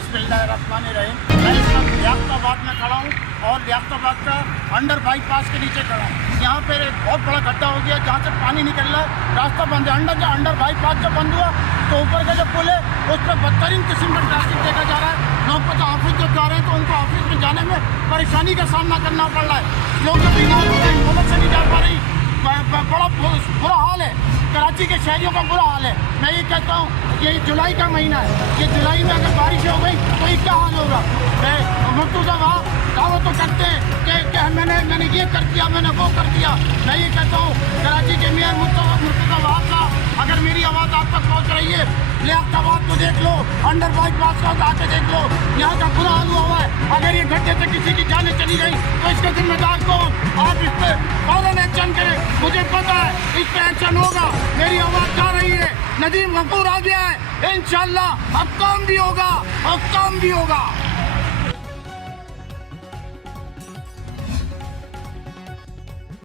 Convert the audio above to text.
बिस्मिल्लाहिर्रहमानिर्रहीम। मैं इस वक्त लियाकताबाद में खड़ा हूँ और लियाकताबाद का अंडर बाईपास के नीचे खड़ा हूँ। यहाँ पर एक बहुत बड़ा गड्ढा हो गया जहाँ से पानी निकल रहा है, रास्ता बंद है। अंडर बाईपास जब बंद हुआ तो ऊपर का जो पुल है उस पर बदतरीन किस्म का ट्रैफिक देखा जा रहा है। लोग पता ऑफिस जब जा रहे हैं तो उनको ऑफिस में जाने में परेशानी का सामना करना पड़ रहा है। लोग जब बीमार हो रहे हैं, मदद से नहीं जा पा रही, बड़ा बुरा हाल है। कराची के शहरियों का बुरा हाल है। मैं ये कहता हूँ ये जुलाई का महीना है, ये जुलाई में अगर बारिश हो गई तो ये क्या हाल होगा। मुर्तज़ा वहाँ दावा तो करते हैं कि मैंने ये कर दिया, मैंने वो कर दिया। मैं ये कहता हूँ कराची के मेयर मुर्तज़ा वहाँ का अगर मेरी आवाज़ आप तक पहुँच रही है, लियाकताबाद को देख लो, अंडर बाईपास को आके देख लो, यहाँ का बुरा हाल हुआ है। अगर ये गड्ढे से किसी की जाने चली गई तो इसका जिम्मेदार कौन। आप इस पर फौरन एक्शन करें, मुझे पता है इस पर एक्शन होगा। मेरी आवाज़ जा रही है, नदीम गफूर आ गया है, इंशाल्लाह अब काम भी होगा और काम भी होगा।